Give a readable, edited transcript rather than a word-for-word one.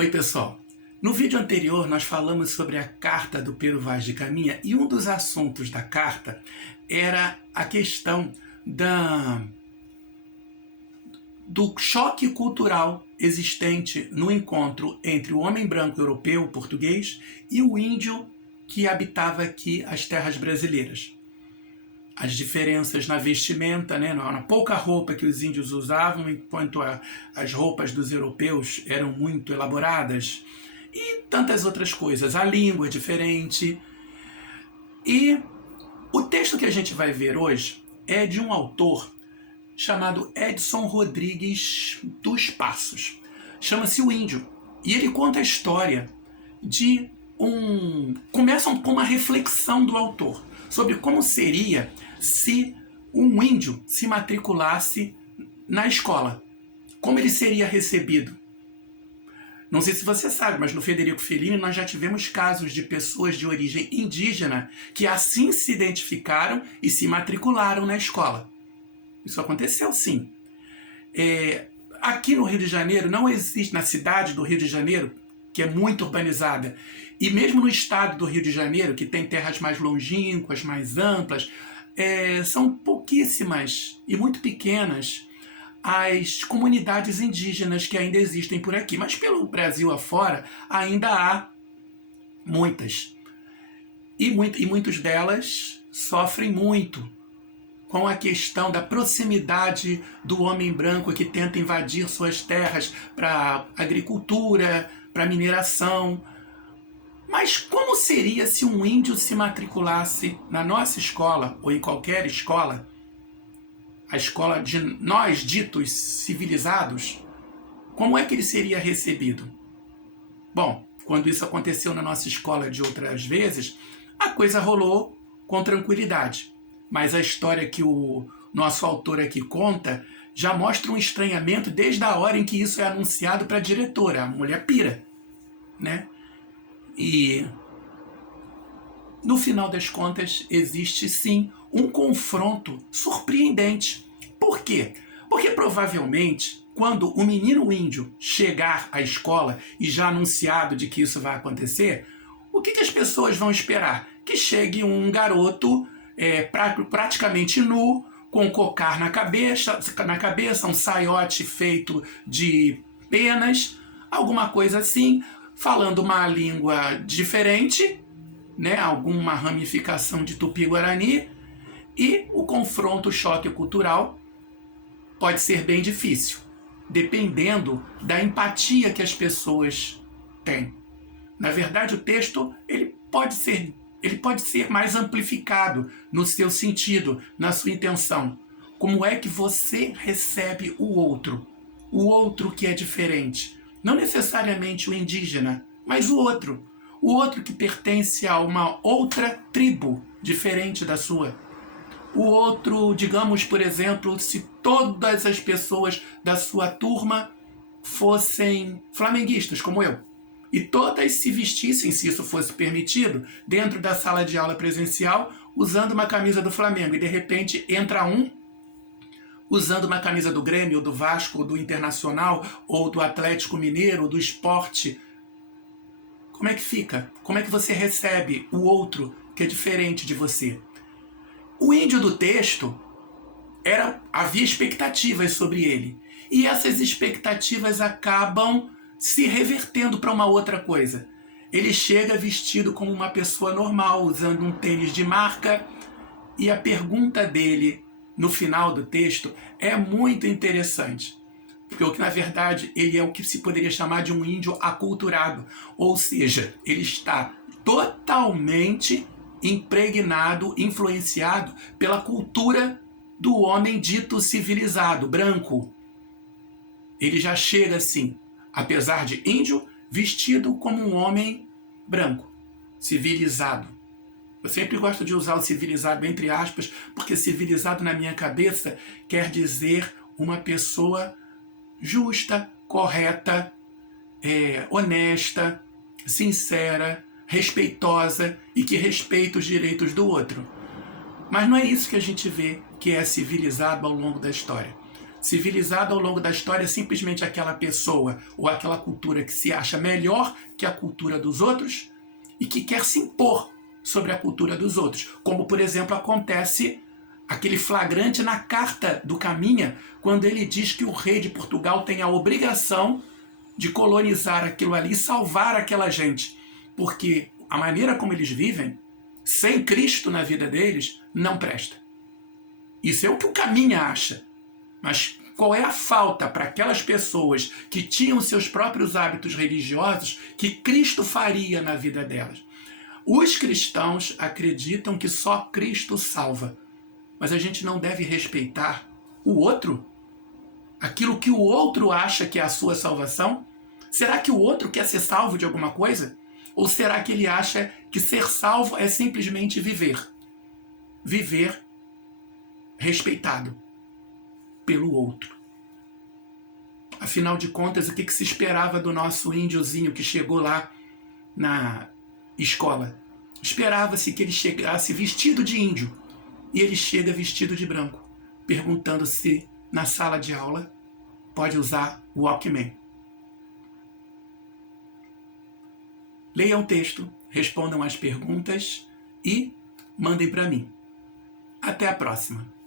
Oi pessoal, no vídeo anterior nós falamos sobre a carta do Pero Vaz de Caminha e um dos assuntos da carta era a questão do choque cultural existente no encontro entre o homem branco europeu, português, e o índio que habitava aqui as terras brasileiras. As diferenças na vestimenta, na pouca roupa que os índios usavam, enquanto as roupas dos europeus eram muito elaboradas, e tantas outras coisas. A língua é diferente. E o texto que a gente vai ver hoje é de um autor chamado Edson Rodrigues dos Passos. Chama-se O Índio. E ele conta a história de começa com uma reflexão do autor sobre como seria se um índio se matriculasse na escola. Como ele seria recebido. Não sei se você sabe, mas no Federico Fellini nós já tivemos casos de pessoas de origem indígena que assim se identificaram e se matricularam na escola. Isso aconteceu sim. Aqui no Rio de Janeiro não existe, na cidade do Rio de Janeiro, que é muito urbanizada, e mesmo no estado do Rio de Janeiro, que tem terras mais longínquas, mais amplas, são pouquíssimas e muito pequenas as comunidades indígenas que ainda existem por aqui. Mas pelo Brasil afora ainda há muitas. E muitas delas sofrem muito com a questão da proximidade do homem branco que tenta invadir suas terras para agricultura, para mineração. Mas como seria se um índio se matriculasse na nossa escola, ou em qualquer escola, a escola de nós ditos civilizados, como é que ele seria recebido? Bom, quando isso aconteceu na nossa escola de outras vezes, a coisa rolou com tranquilidade. Mas a história que o nosso autor aqui conta já mostra um estranhamento desde a hora em que isso é anunciado para a diretora. A mulher pira, né? E no final das contas existe sim um confronto surpreendente. Por quê? Porque provavelmente quando o menino índio chegar à escola e já anunciado de que isso vai acontecer, o que as pessoas vão esperar? Que chegue um garoto praticamente nu, com um cocar na cabeça, um saiote feito de penas, alguma coisa assim, falando uma língua diferente, alguma ramificação de Tupi-Guarani, e o confronto, o choque cultural pode ser bem difícil, dependendo da empatia que as pessoas têm. Na verdade, o texto ele pode ser mais amplificado no seu sentido, na sua intenção. Como é que você recebe o outro que é diferente? Não necessariamente o indígena, mas o outro que pertence a uma outra tribo diferente da sua. O outro, digamos, por exemplo, se todas as pessoas da sua turma fossem flamenguistas, como eu, e todas se vestissem, se isso fosse permitido, dentro da sala de aula presencial, usando uma camisa do Flamengo, e de repente entra um usando uma camisa do Grêmio, ou do Vasco, ou do Internacional, ou do Atlético Mineiro, ou do Sport. Como é que fica? Como é que você recebe o outro que é diferente de você? O índio do texto, havia expectativas sobre ele. E essas expectativas acabam se revertendo para uma outra coisa. Ele chega vestido como uma pessoa normal, usando um tênis de marca, e a pergunta dele no final do texto é muito interessante. Porque na verdade ele é o que se poderia chamar de um índio aculturado. Ou seja, ele está totalmente impregnado, influenciado pela cultura do homem dito civilizado, branco. Ele já chega assim, apesar de índio, vestido como um homem branco, civilizado. Eu sempre gosto de usar o civilizado entre aspas, porque civilizado na minha cabeça quer dizer uma pessoa justa, correta, honesta, sincera, respeitosa e que respeita os direitos do outro. Mas não é isso que a gente vê que é civilizado ao longo da história. Civilizado ao longo da história é simplesmente aquela pessoa ou aquela cultura que se acha melhor que a cultura dos outros e que quer se impor sobre a cultura dos outros. Como, por exemplo, acontece aquele flagrante na Carta do Caminha, quando ele diz que o rei de Portugal tem a obrigação de colonizar aquilo ali e salvar aquela gente. Porque a maneira como eles vivem, sem Cristo na vida deles, não presta. Isso é o que o Caminha acha. Mas qual é a falta para aquelas pessoas que tinham seus próprios hábitos religiosos que Cristo faria na vida delas? Os cristãos acreditam que só Cristo salva, mas a gente não deve respeitar o outro? Aquilo que o outro acha que é a sua salvação? Será que o outro quer ser salvo de alguma coisa? Ou será que ele acha que ser salvo é simplesmente viver? Viver respeitado pelo outro. Afinal de contas, o que se esperava do nosso índiozinho que chegou lá na escola? Esperava-se que ele chegasse vestido de índio. E ele chega vestido de branco, perguntando se na sala de aula pode usar o Walkman. Leiam o texto, respondam as perguntas e mandem para mim. Até a próxima!